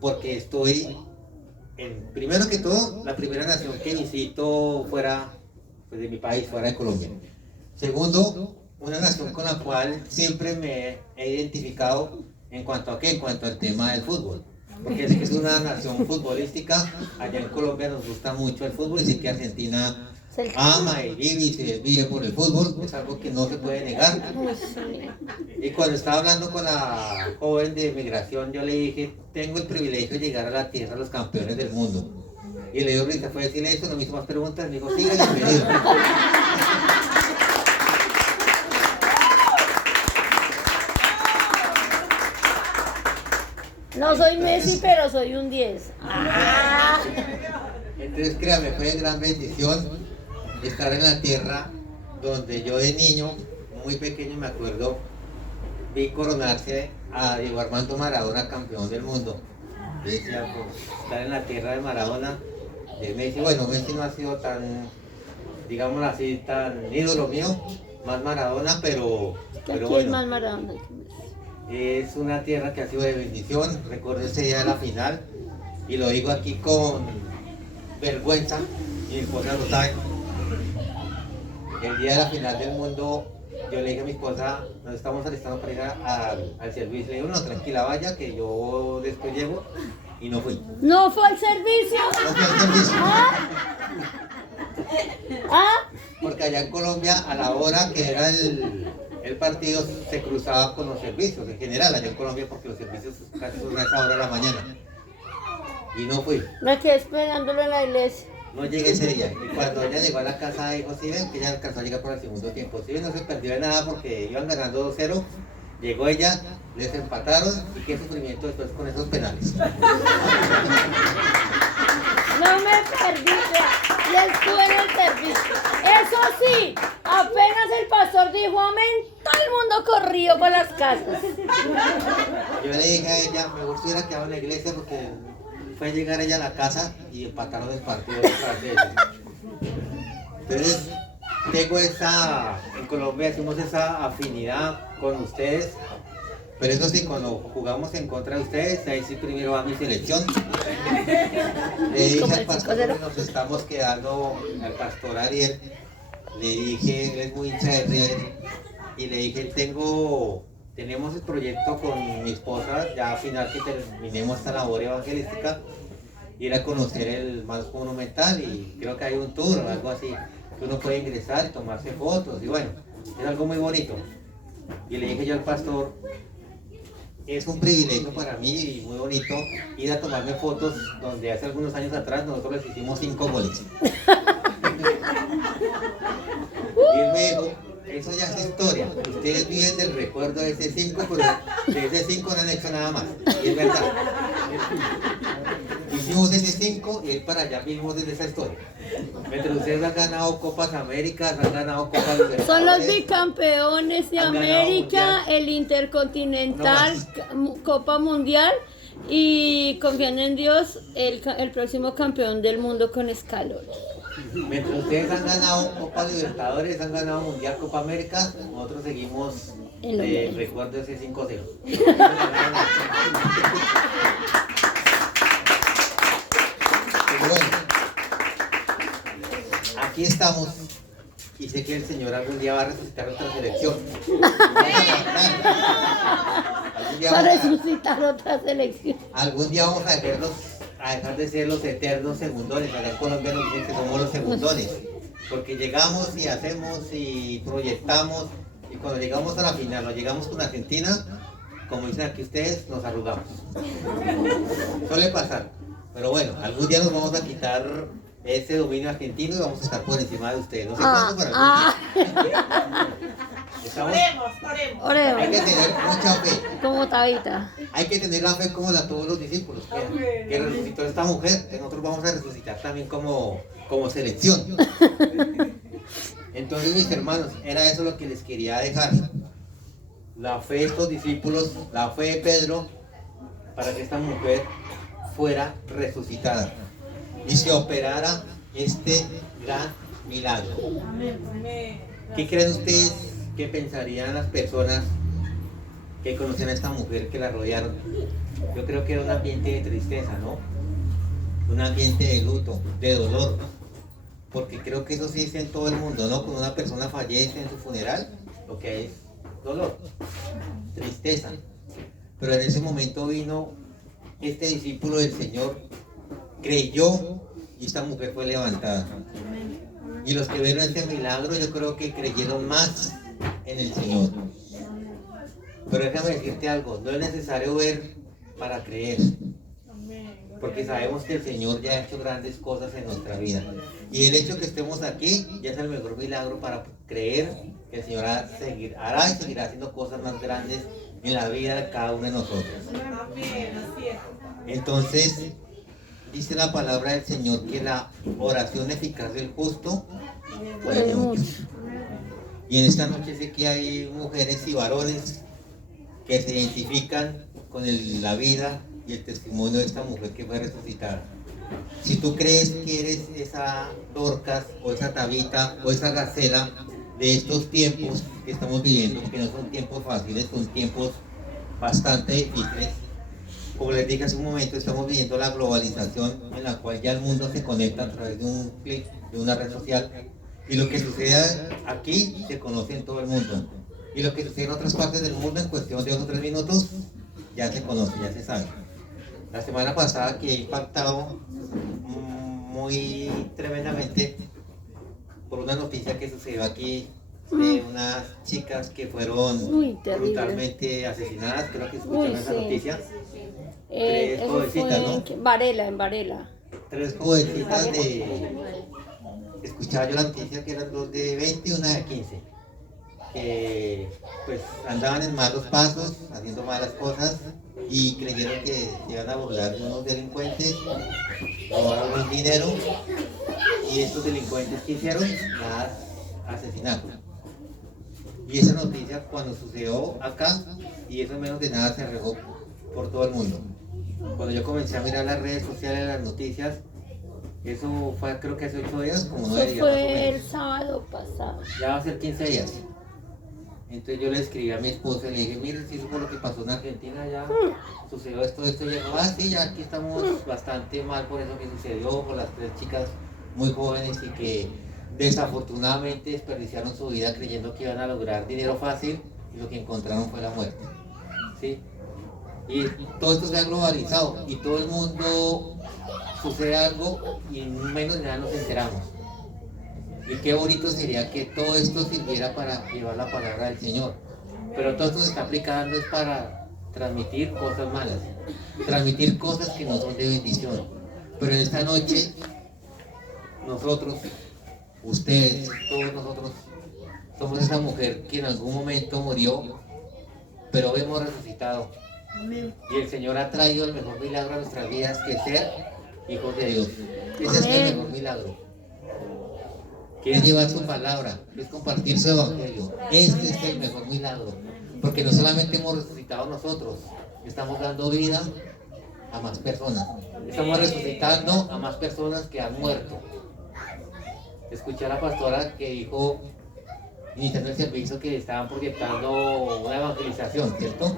Porque estoy, primero que todo, la primera nación que visito fuera pues, de mi país, fuera de Colombia. Segundo, una nación con la cual siempre me he identificado en cuanto a qué, en cuanto al tema del fútbol. Porque sé que es una nación futbolística, allá en Colombia nos gusta mucho el fútbol y sé que Argentina ama y vive y se desvive por el fútbol, es algo que no se puede negar. Y cuando estaba hablando con la joven de migración, yo le dije, tengo el privilegio de llegar a la tierra de los campeones del mundo. Y le dio risa, fue decirle eso, no me hizo más preguntas, me dijo, siga, bienvenido. No soy Messi, pero soy un 10. Entonces créame, fue de gran bendición estar en la tierra donde yo de niño, muy pequeño me acuerdo, vi coronarse a Diego Armando Maradona campeón del mundo. Yo decía, pues, estar en la tierra de Maradona, de Messi, bueno, Messi no ha sido tan, digámoslo así, tan ídolo mío, más Maradona, pero Aquí es bueno. más Maradona. Es una tierra que ha sido de bendición, recuerdo ese día de la final, y lo digo aquí con vergüenza, y mi esposa lo sabe. El día de la final del mundo, yo le dije a mi esposa, nos estamos alistando para ir al servicio, le digo, no, tranquila, vaya, que yo después llego, y no fui. ¿No fue al servicio? No fui al servicio. ¿Ah? Porque allá en Colombia, a la hora que era el partido, se cruzaba con los servicios, en general, allá en Colombia, porque los servicios casi son a esa hora de la mañana. Y no fui. Me quedé esperándolo en la iglesia. no llegué ese día. Y cuando ella llegó a la casa, dijo, sí ven, que ella alcanzó a llegar por el segundo tiempo. Sí ven, no se perdió de nada porque iban ganando 2-0. Llegó ella, les empataron y qué sufrimiento después con esos penales. No me perdí, y estuve en el servicio. Eso sí, apenas el pastor dijo amén, todo el mundo corrió por las casas. Yo le dije a ella, mejor se hubiera quedado en la iglesia porque fue llegar ella a la casa y empataron el partido detrás de ella. Entonces, tengo en Colombia decimos esa afinidad con ustedes, pero eso sí, cuando jugamos en contra de ustedes, ahí sí primero va mi selección. Le dije al pastor que nos estamos quedando, al pastor Ariel, le dije, él es muy hincha de River, y le dije, tenemos el proyecto con mi esposa, ya al final que terminemos esta labor evangelística, ir a conocer el Marco Monumental, y creo que hay un tour o algo así, que uno puede ingresar y tomarse fotos, y bueno, es algo muy bonito. Y le dije yo al pastor, es un privilegio para mí y muy bonito ir a tomarme fotos donde hace algunos años atrás nosotros les hicimos 5 goles. Y él me dijo, eso ya es historia, ustedes viven del recuerdo de ese 5, pero de ese 5 no han hecho nada más, y es verdad. Hicimos ese 5 y él para allá vivimos desde esa historia. Mientras ustedes han ganado Copas Américas, han ganado Copas Libertadores. Son los bicampeones de Han ganado América, mundial. el Intercontinental, Copa Mundial y confían en Dios, el próximo campeón del mundo con Scaloni. Mientras ustedes han ganado Copa Libertadores, han ganado Mundial, Copa América, nosotros seguimos En lo mismo. recuerdo ese 5-0. Pero bueno, aquí estamos y sé que el Señor algún día va a resucitar nuestra selección. Para resucitar otra selección. Algún día vamos a dejar de ser los eternos segundones. Acá en Colombia nos dicen que somos los segundones, porque llegamos y hacemos y proyectamos, y cuando llegamos a la final, o llegamos con Argentina, como dicen aquí ustedes, nos arrugamos. Suele pasar, pero bueno, algún día nos vamos a quitar ese dominio argentino y vamos a estar por encima de ustedes. No sé cuándo, pero algún día. Estamos- Oremos. Oremos, hay que tener mucha fe. como Tabita. Hay que tener la fe como la tuvo los discípulos, que resucitó esta mujer, que nosotros vamos a resucitar también como selección. Entonces, mis hermanos, era eso lo que les quería dejar. La fe de estos discípulos, la fe de Pedro, para que esta mujer fuera resucitada y se operara este gran milagro. ¿Qué creen ustedes que pensarían las personas que conocían a esta mujer, que la rodearon? Yo creo que era un ambiente de tristeza, ¿no? Un ambiente de luto, de dolor, porque creo que eso sí es en todo el mundo, ¿no? Cuando una persona fallece en su funeral, lo que hay es dolor, tristeza. Pero en ese momento vino este discípulo del Señor, creyó y esta mujer fue levantada. Y los que vieron este milagro, yo creo que creyeron más en el Señor. Pero déjame decirte algo, no es necesario ver para creer, porque sabemos que el Señor ya ha hecho grandes cosas en nuestra vida. Y el hecho que estemos aquí ya es el mejor milagro para creer que el Señor hará y seguirá haciendo cosas más grandes en la vida de cada uno de nosotros. Entonces, dice la palabra del Señor que la oración eficaz del justo puede mucho. Y en esta noche sé que hay mujeres y varones que se identifican con la vida y el testimonio de esta mujer que fue resucitada. Si tú crees que eres esa Dorcas o esa Tabita o esa Gacela de estos tiempos que estamos viviendo, que no son tiempos fáciles, son tiempos bastante difíciles. Como les dije hace un momento, estamos viviendo la globalización en la cual ya el mundo se conecta a través de un clic, de una red social, y lo que sucede aquí se conoce en todo el mundo. Y lo que sucede en otras partes del mundo en cuestión de 2 o 3 minutos ya se conoce, ya se sabe. La semana pasada que he impactado muy tremendamente por una noticia que sucedió aquí de unas chicas que fueron Uy, terrible. brutalmente asesinadas. Creo que escucharon Uy, esa sí. noticia. Eso jovencitas, fue ¿no? en Varela, en Varela. tres jovencitas escuchaba yo la noticia que eran dos de 20 y una de 15, que pues andaban en malos pasos, haciendo malas cosas y creyeron que se iban a burlar de unos delincuentes, robaron un dinero y estos delincuentes que hicieron, las asesinaron. Y esa noticia cuando sucedió acá, y eso menos de nada se regó por todo el mundo. Cuando yo comencé a mirar las redes sociales, las noticias, eso fue creo que hace 8 días, como 9 Eso días más o fue el menos. sábado pasado. Ya va a ser 15 días. Entonces yo le escribí a mi esposa y le dije, miren, si eso fue lo que pasó en Argentina, ya sucedió esto, y ella dijo, sí, ya aquí estamos bastante mal por eso que sucedió, por las 3 chicas muy jóvenes y que desafortunadamente desperdiciaron su vida creyendo que iban a lograr dinero fácil y lo que encontraron fue la muerte. ¿Sí? Y todo esto se ha globalizado y todo el mundo sucede algo y en menos de nada nos enteramos. Y qué bonito sería que todo esto sirviera para llevar la palabra del Señor. Pero todo esto se está aplicando es para transmitir cosas malas, transmitir cosas que no son de bendición. Pero en esta noche, nosotros, ustedes, todos nosotros, somos esa mujer que en algún momento murió, pero hoy hemos resucitado. Y el Señor ha traído el mejor milagro a nuestras vidas, que es ser hijos de Dios. Ese es el mejor milagro. Que es llevar su palabra, que es compartir su evangelio. Este es el mejor milagro. Porque no solamente hemos resucitado nosotros, estamos dando vida a más personas. Estamos resucitando a más personas que han muerto. Escuché a la pastora que dijo, iniciando el servicio, que estaban proyectando una evangelización, ¿cierto?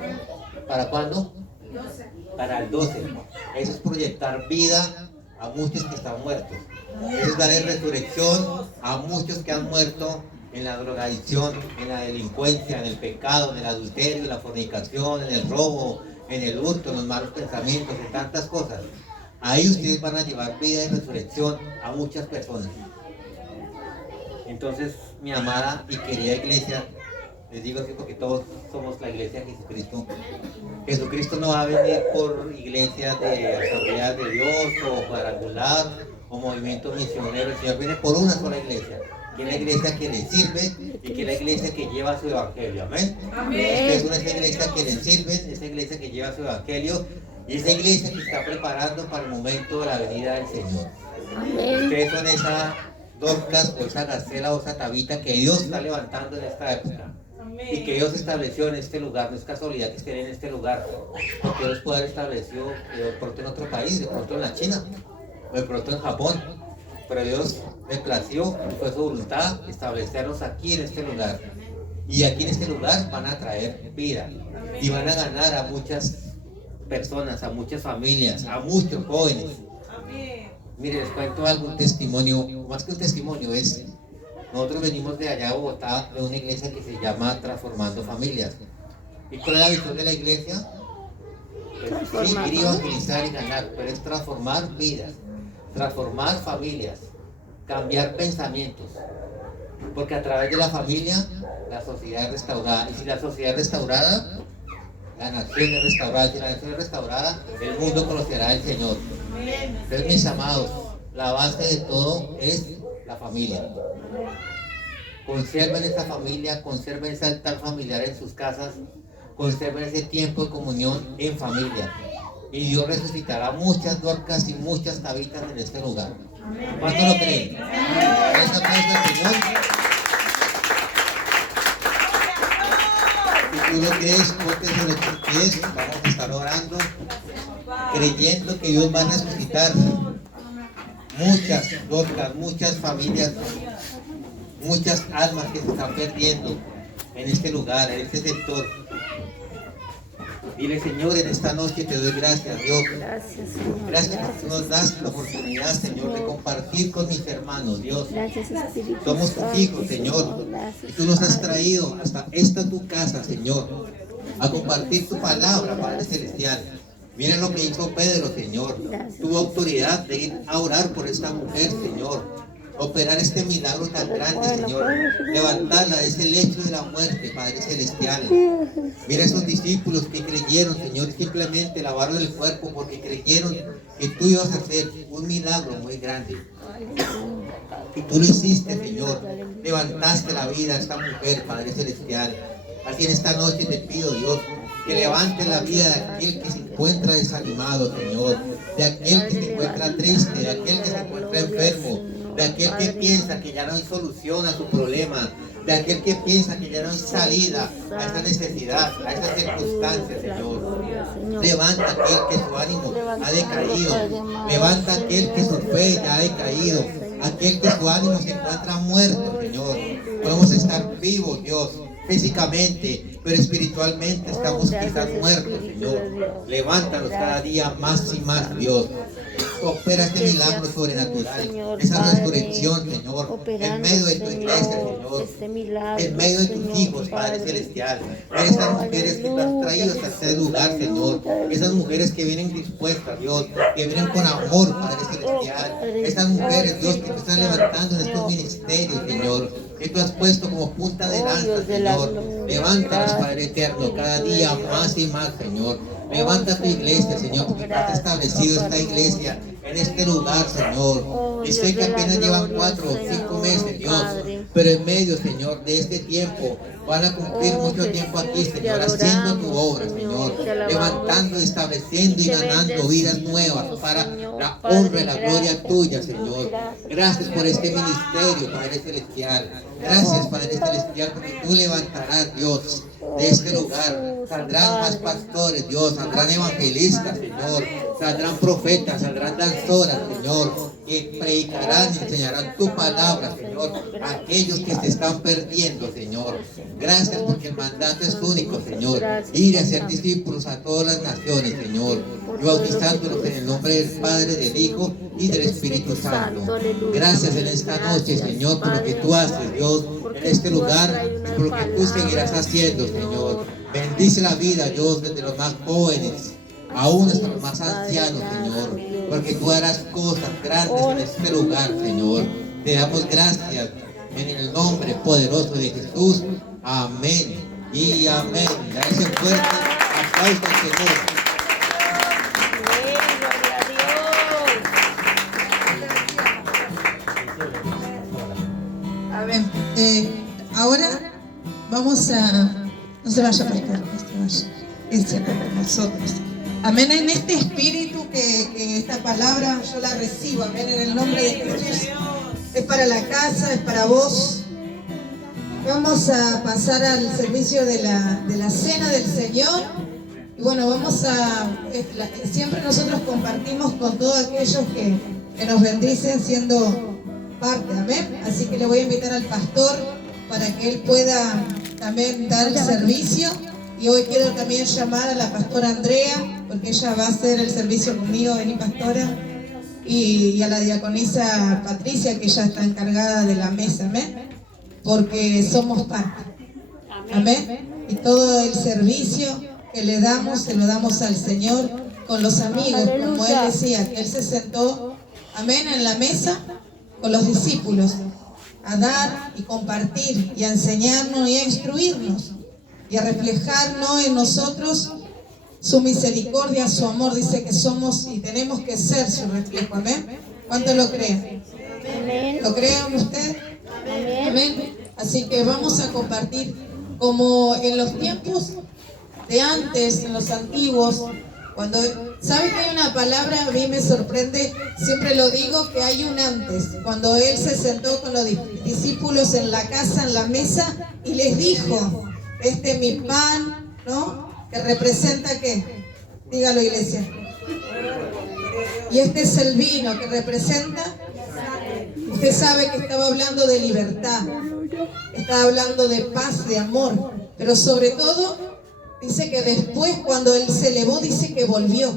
¿Para cuándo? 12. Para el 12. Eso es proyectar vida a muchos que están muertos. Eso es darle resurrección a muchos que han muerto en la drogadicción, en la delincuencia, en el pecado, en el adulterio, en la fornicación, en el robo, en el hurto, en los malos pensamientos, en tantas cosas. Ahí ustedes van a llevar vida y resurrección a muchas personas. Entonces, mi amada y querida iglesia, les digo así porque todos somos la iglesia de Jesucristo. Jesucristo no va a venir por iglesias de Asamblea de Dios o cuadrangular o movimiento misionero. El Señor viene por una sola iglesia, que es la iglesia que le sirve y que es la iglesia que lleva su evangelio. Amén. Ustedes son esa iglesia que le sirven, esa iglesia que lleva su evangelio y esa iglesia que está preparando para el momento de la venida del Señor. Ustedes son esa Dorcas o esa Gacela o esa Tabita que Dios está levantando en esta época. Y que Dios estableció en este lugar, no es casualidad que estén en este lugar, porque Dios puede haber establecido de pronto en otro país, de pronto en la China, o de pronto en Japón, pero Dios le plació, fue su voluntad establecerlos aquí en este lugar. Y aquí en este lugar van a traer vida y van a ganar a muchas personas, a muchas familias, a muchos jóvenes. Mire, les cuento algo, un testimonio, más que un testimonio, es... Nosotros venimos de allá a Bogotá, de una iglesia que se llama Transformando Familias. ¿Y cuál es la visión de la iglesia? Pues, sí, ir a evangelizar y ganar, pero es transformar vidas, transformar familias, cambiar pensamientos. Porque a través de la familia, la sociedad es restaurada. Y si la sociedad es restaurada, la nación es restaurada. Si la nación es restaurada, el mundo conocerá al Señor. Entonces, mis amados, la base de todo es la familia. Conserven esa familia, conserven ese altar familiar en sus casas, conserven ese tiempo de comunión en familia. Y Dios resucitará muchas Dorcas y muchas Tabitas en este lugar. ¿Cuánto lo creen? ¿Es aplauso al Señor? Si tú lo crees, póntese de tus pies, vamos a estar orando, creyendo que Dios va a resucitar muchas Dorcas, muchas familias, muchas almas que se están perdiendo en este lugar, en este sector. Dile, Señor, en esta noche te doy gracias, Dios. Gracias, Señor. Gracias que tú nos das la oportunidad, Señor, de compartir con mis hermanos, Dios. Gracias, Espíritu Somos tus hijos, Señor. Y tú nos has traído hasta esta tu casa, Señor, a compartir tu palabra, Padre Celestial. Miren lo que hizo Pedro, Señor. Tuvo autoridad de ir a orar por esta mujer, Señor. operar este milagro tan grande, Señor, levantarla de ese lecho de la muerte, Padre Celestial. Mira a esos discípulos que creyeron, Señor, simplemente lavaron el cuerpo porque creyeron que tú ibas a hacer un milagro muy grande. Y tú lo hiciste, Señor. Levantaste la vida a esta mujer, Padre Celestial. Así en esta noche te pido, Dios, que levante la vida de aquel que se encuentra desanimado, Señor, de aquel que se encuentra triste, de aquel que se encuentra enfermo, de aquel que piensa que ya no hay solución a su problema, de aquel que piensa que ya no hay salida a esa necesidad, a esa circunstancia, Señor. Levanta aquel que su ánimo ha decaído, levanta aquel que su fe ya ha decaído, aquel que su ánimo se encuentra muerto, Señor. Podemos estar vivos, Dios, físicamente, pero espiritualmente estamos quizás muertos, Señor. Levántanos cada día más y más, Dios. Opera este milagro sobrenatural, esa resurrección, Señor, en medio de tu iglesia, Señor, en medio de tus hijos, Padre Celestial. Esas mujeres que tú has traído hasta este lugar, Señor, esas mujeres que vienen dispuestas, Dios, que vienen con amor, Padre Celestial. Esas mujeres, Dios, que te están levantando en estos ministerios, Señor, que tú has puesto como punta de lanza, Señor. Levántalas, Padre eterno, cada día más y más, Señor. Levanta tu iglesia, Señor, porque tú has establecido esta iglesia en este lugar, Señor. Y sé que apenas llevan 4 o 5 meses, Dios, pero en medio, Señor, de este tiempo van a cumplir mucho tiempo aquí, Señor, haciendo tu obra, Señor, levantando, estableciendo y ganando vidas nuevas para la honra y la gloria tuya, Señor. Gracias por este ministerio, Padre Celestial. Gracias, Padre Celestial, porque tú levantarás, Dios, de este lugar. Saldrán más pastores, Dios, saldrán evangelistas, Señor, saldrán profetas, saldrán danzoras, Señor, que predicarán y enseñarán tu palabra, Señor, a aquellos que se están perdiendo, Señor. Gracias porque el mandato es único, Señor, ir a ser discípulos a todas las naciones, Señor, y bautizándolos en el nombre del Padre, del Hijo y del Espíritu Santo. Gracias en esta noche, Señor, por lo que tú haces, Dios, en este lugar, y por lo que tú seguirás haciendo, Señor. Bendice la vida, Dios, desde los más jóvenes aún hasta los más ancianos, Señor, porque tú harás cosas grandes en este lugar, Señor. Te damos gracias en el nombre poderoso de Jesús. Amén y amén. Da ese fuerte aplauso al Señor. Amén. Ahora vamos a... No se vaya, pastor, no se vaya. Es con nosotros. Amén, en este espíritu que esta palabra yo la recibo, amén, en el nombre de Jesús. Es para la casa, es para vos. Vamos a pasar al servicio de la cena del Señor. Y bueno, vamos a... siempre nosotros compartimos con todos aquellos que nos bendicen siendo parte, amén. Así que le voy a invitar al pastor para que él pueda también dar el servicio. Y hoy quiero también llamar a la pastora Andrea, porque ella va a hacer el servicio conmigo, vení pastora, y a la diaconisa Patricia, que ella está encargada de la mesa, amén, porque somos parte, amén, y todo el servicio que le damos, se lo damos al Señor con los amigos, como él decía, que él se sentó, amén, en la mesa con los discípulos, a dar y compartir, y a enseñarnos y a instruirnos, y a reflejar, ¿no?, en nosotros su misericordia, su amor. Dice que somos y tenemos que ser su reflejo, amén. ¿Cuánto lo creen? Amén. ¿Lo creen usted? Amén. Amén. Así que vamos a compartir como en los tiempos de antes, en los antiguos, cuando, ¿sabe que hay una palabra? A mí me sorprende, siempre lo digo, que hay un antes. Cuando él se sentó con los discípulos en la casa, en la mesa, y les dijo: este es mi pan, ¿no?, que representa ¿qué? Dígalo, iglesia. Y este es el vino que representa. Usted sabe que estaba hablando de libertad, estaba hablando de paz, de amor, pero sobre todo dice que después, cuando él se elevó, dice que volvió,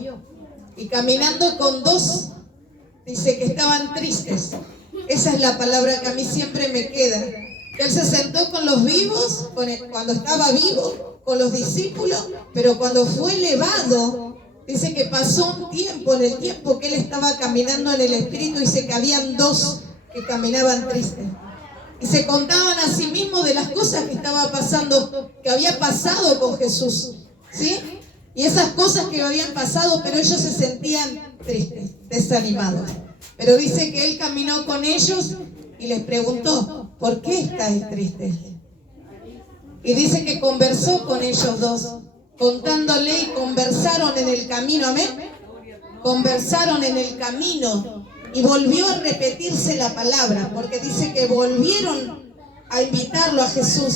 y caminando con dos, dice que estaban tristes. Esa es la palabra que a mí siempre me queda. Él se sentó con los vivos, cuando estaba vivo, con los discípulos, pero cuando fue elevado, dice que pasó un tiempo, en el tiempo que él estaba caminando en el Espíritu, dice que habían dos que caminaban tristes. Y se contaban a sí mismos de las cosas que estaba pasando, que había pasado con Jesús, ¿sí? Y esas cosas que habían pasado, pero ellos se sentían tristes, desanimados. Pero dice que él caminó con ellos y les preguntó, ¿por qué estáis tristes? Y dice que conversó con ellos dos, contándole, y conversaron en el camino, amén. Conversaron en el camino y volvió a repetirse la palabra, porque dice que volvieron a invitarlo a Jesús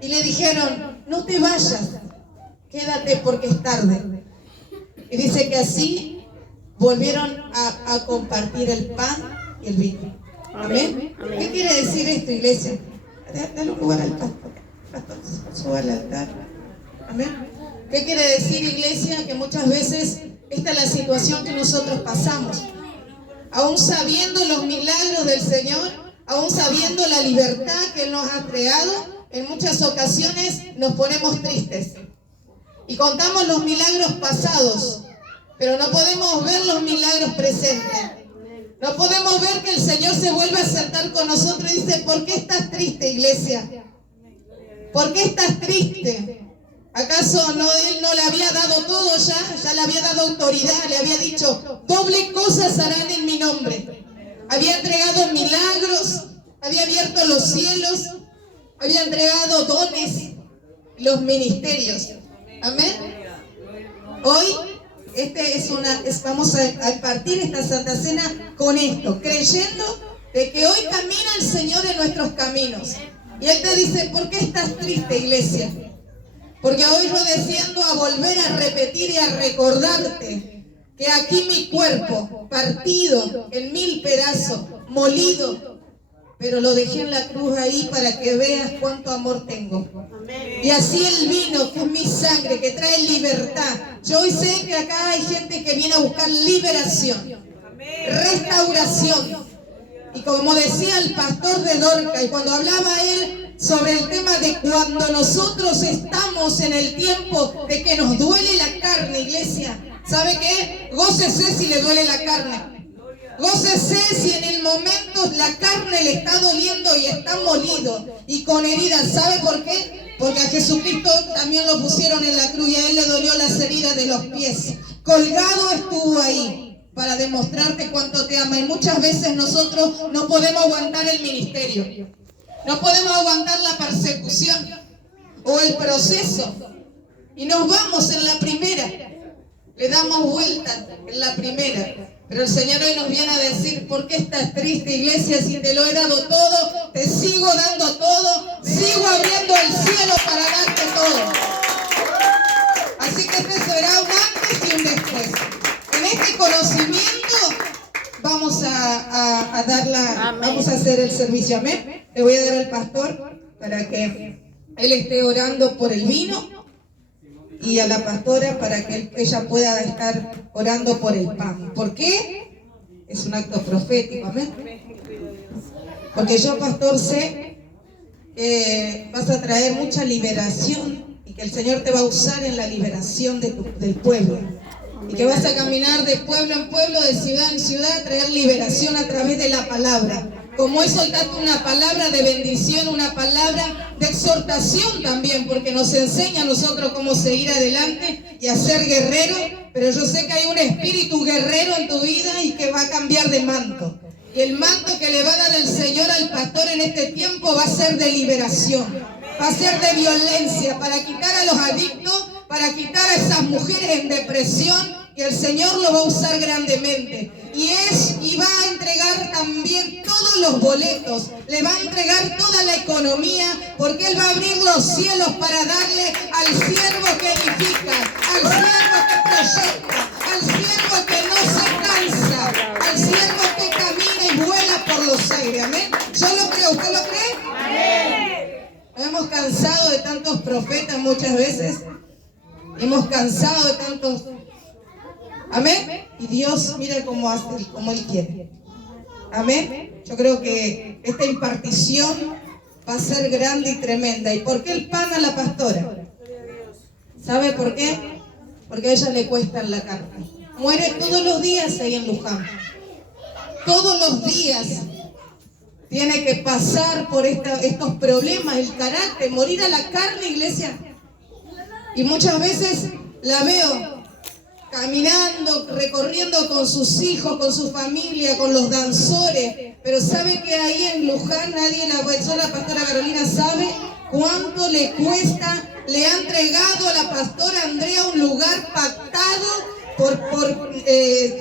y le dijeron, no te vayas, quédate porque es tarde. Y dice que así volvieron a compartir el pan y el vino. Amén. ¿Qué quiere decir esto, iglesia? Dale un lugar al pastor. Pastor, suba al altar. Amén. ¿Qué quiere decir, iglesia? Que muchas veces esta es la situación que nosotros pasamos. Aún sabiendo los milagros del Señor, aún sabiendo la libertad que Él nos ha creado, en muchas ocasiones nos ponemos tristes. Y contamos los milagros pasados, pero no podemos ver los milagros presentes. No podemos ver que el Señor se vuelve a sentar con nosotros y dice, ¿por qué estás triste, iglesia? ¿Por qué estás triste? ¿Acaso Él no le había dado todo ya le había dado autoridad, le había dicho, doble cosas harán en mi nombre? Había entregado milagros, había abierto los cielos, había entregado dones, los ministerios. Amén. Hoy vamos a partir esta Santa Cena con esto, creyendo de que hoy camina el Señor en nuestros caminos. Y Él te dice, ¿por qué estás triste, iglesia? Porque hoy yo desciendo a volver a repetir y a recordarte que aquí mi cuerpo, partido en 1000 pedazos, molido, pero lo dejé en la cruz ahí para que veas cuánto amor tengo. Y así el vino, que es mi sangre, que trae libertad. Yo hoy sé que acá hay gente que viene a buscar liberación, restauración. Y como decía el pastor de Dorca, y cuando hablaba él sobre el tema de cuando nosotros estamos en el tiempo de que nos duele la carne, iglesia, ¿sabe qué? Gócese si le duele la carne. Gócese si en el momento la carne le está doliendo y está molido y con heridas. ¿Sabe por qué? Porque a Jesucristo también lo pusieron en la cruz y a Él le dolió las heridas de los pies. Colgado estuvo ahí para demostrarte cuánto te ama. Y muchas veces nosotros no podemos aguantar el ministerio. No podemos aguantar la persecución o el proceso. Y nos vamos en la primera. Le damos vuelta en la primera. Pero el Señor hoy nos viene a decir, ¿por qué estás triste, iglesia? Si te lo he dado todo, te sigo dando todo, sigo abriendo el cielo para darte todo. Así que este será un antes y un después. En este conocimiento vamos vamos a hacer el servicio. Amén. Le voy a dar al pastor para que él esté orando por el vino y a la pastora para que ella pueda estar orando por el pan. ¿Por qué? Es un acto profético. Amén. Porque yo, pastor, sé que vas a traer mucha liberación y que el Señor te va a usar en la liberación del pueblo. Y que vas a caminar de pueblo en pueblo, de ciudad en ciudad, a traer liberación a través de la palabra. Como es soltarte una palabra de bendición, una palabra de exhortación también, porque nos enseña a nosotros cómo seguir adelante y a ser guerreros. Pero yo sé que hay un espíritu guerrero en tu vida y que va a cambiar de manto. Y el manto que le va a dar el Señor al pastor en este tiempo va a ser de liberación, va a ser de violencia, para quitar a los adictos, para quitar a esas mujeres en depresión. Y el Señor lo va a usar grandemente. Y va a entregar también todos los boletos. Le va a entregar toda la economía. Porque Él va a abrir los cielos para darle al siervo que edifica, al siervo que proyecta, al siervo que no se cansa, al siervo que camina y vuela por los aires. Amén. Yo lo creo. ¿Usted lo cree? Amén. Nos hemos cansado de tantos profetas muchas veces. Hemos cansado de tantos... Amén. Y Dios mira cómo hace, como Él quiere. Amén. Yo creo que esta impartición va a ser grande y tremenda. ¿Y por qué el pan a la pastora? ¿Sabe por qué? Porque a ella le cuesta la carne. Muere todos los días ahí en Luján. Todos los días. tiene que pasar por estos problemas, el carácter, morir a la carne, iglesia. Y muchas veces la veo caminando, recorriendo con sus hijos, con su familia, con los danzores. Pero sabe que ahí en Luján nadie la pastora Carolina sabe cuánto le cuesta. Le ha entregado a la pastora Andrea un lugar pactado por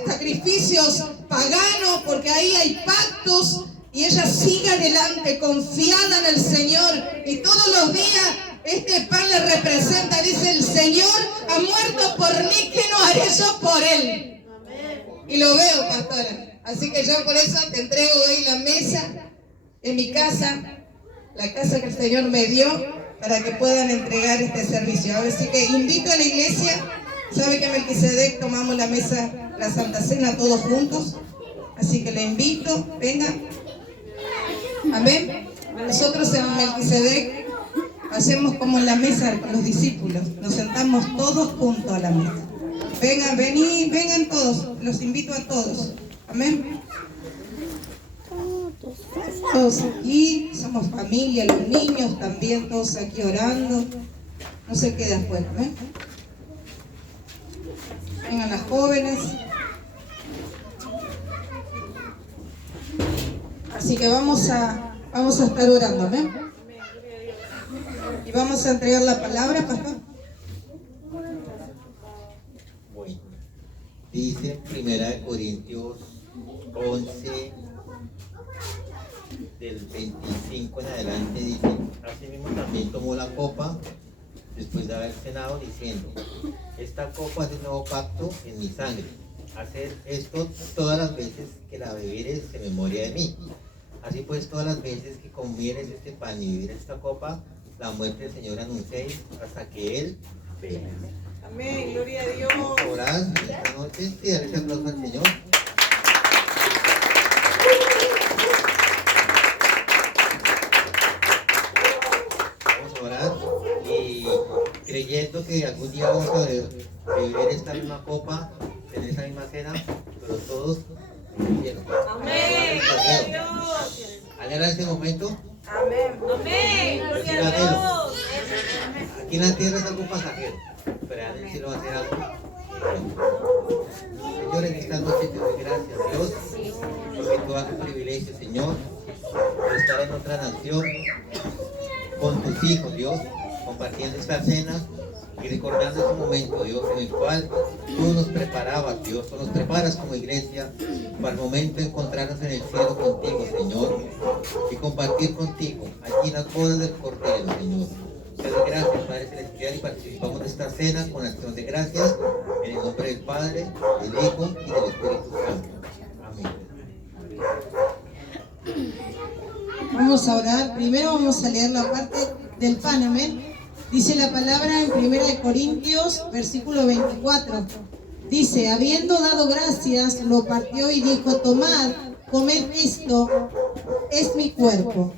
sacrificios paganos, porque ahí hay pactos, y ella sigue adelante confiada en el Señor, y todos los días este pan le representa. Dice: el Señor ha muerto por mí, ¿qué no haré yo por él? Y lo veo, pastora. Así que yo por eso te entrego hoy la mesa en mi casa, la casa que el Señor me dio, para que puedan entregar este servicio. Así que invito a la iglesia. Sabe que en Melquisedec tomamos la mesa, la Santa Cena, todos juntos. Así que le invito, venga. Amén. Nosotros en Melquisedec hacemos como en la mesa con los discípulos. Nos sentamos todos juntos a la mesa. Vengan, vengan todos. Los invito a todos. Amén. Todos aquí, somos familia, los niños también, todos aquí orando. No se quede afuera, ¿eh? Vengan las jóvenes. Así que vamos a estar orando, ¿eh? Y vamos a entregar la palabra, pastor. Bueno, dice 1 Corintios 11, del 25 en adelante, dice: asimismo también tomó la copa después de haber cenado, diciendo: esta copa es el nuevo pacto en mi sangre. Haced esto todas las veces que la bebiereis en memoria de mí. Así pues, todas las veces que comiereis este pan y bebiereis esta copa, la muerte del Señor anunciéis hasta que Él venga. Amén, gloria a Dios. Orad esta noche y darle ese aplauso al Señor. Y creyendo que algún día vamos a beber esta misma copa, tener esa misma cena, pero todos en el cielo. Amén, gloria a Dios. ¿Anhela este momento? Amén, amén, gloria a Dios. Aquí en la tierra es algo pasajero, pero allá en el cielo va a ser algo. Señor, en esta noche te doy gracias, Dios, porque tú das un privilegio, Señor, por estar en otra nación con tus hijos, Dios, compartiendo esta cena y recordando ese momento, Dios, en el cual tú nos preparabas, Dios, tú nos preparas como iglesia para el momento de encontrarnos en el cielo contigo, Señor, y compartir contigo allí en las bodas del Cordero, Señor. Te doy gracias, Padre Celestial, y participamos de esta cena con acción de gracias en el nombre del Padre, del Hijo y del Espíritu Santo. Amén. Vamos a orar. Primero vamos a leer la parte del pan, amén. Dice la palabra en 1 Corintios, versículo 24. Dice: habiendo dado gracias, lo partió y dijo: tomad, comed, esto es mi cuerpo,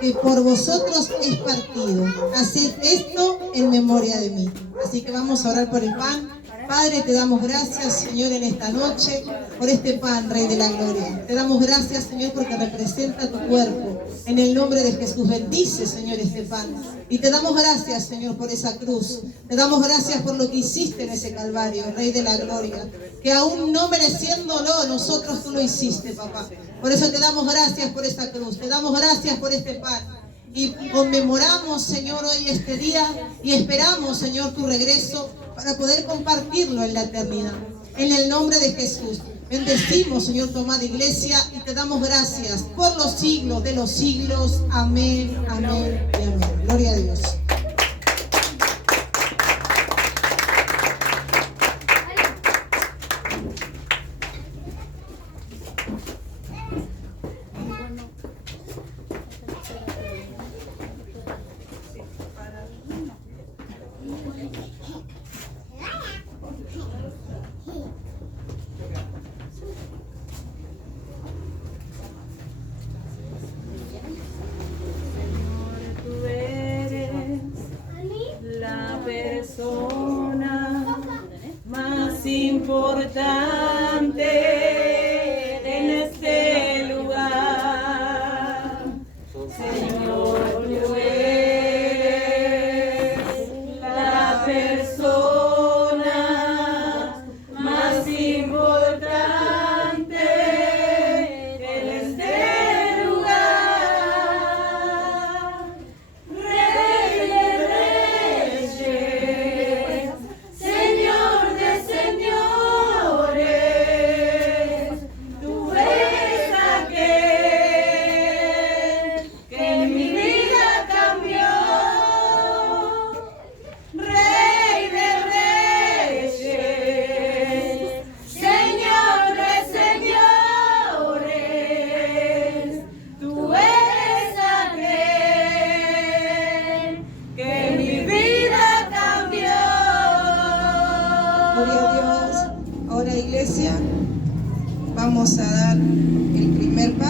que por vosotros es partido. Haced esto en memoria de mí. Así que vamos a orar por el pan. Padre, te damos gracias, Señor, en esta noche, por este pan, Rey de la Gloria. Te damos gracias, Señor, porque representa tu cuerpo. En el nombre de Jesús, bendice, Señor, este pan. Y te damos gracias, Señor, por esa cruz. Te damos gracias por lo que hiciste en ese Calvario, Rey de la Gloria. Que aún no mereciéndolo, nosotros tú lo hiciste, papá. Por eso te damos gracias por esta cruz. Te damos gracias por este pan. Y conmemoramos, Señor, hoy este día y esperamos, Señor, tu regreso para poder compartirlo en la eternidad. En el nombre de Jesús, bendecimos, Señor, tu amada iglesia, y te damos gracias por los siglos de los siglos. Amén, amén y amén. Gloria a Dios. Tú eres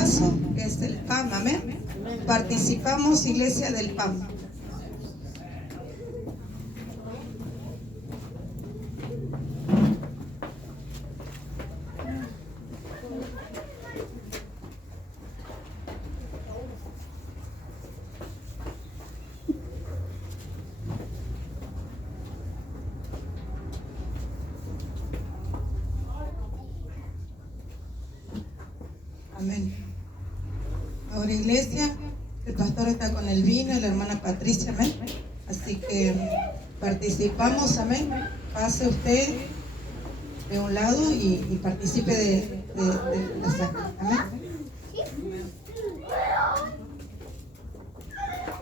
vaso, que es el pan, amén. Participamos, iglesia, del pan. Amén. Ahora, iglesia, el pastor está con el vino y la hermana Patricia, amén. Así que participamos, amén. Pase usted de un lado y participe de la sangre, amén.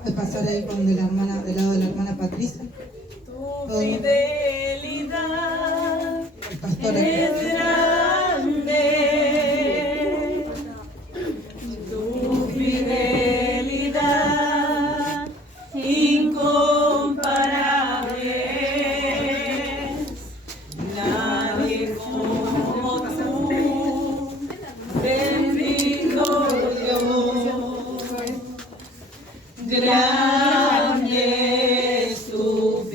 Voy a pasar ahí con del lado de la hermana Patricia. Tu fidelidad El pastor es aquí.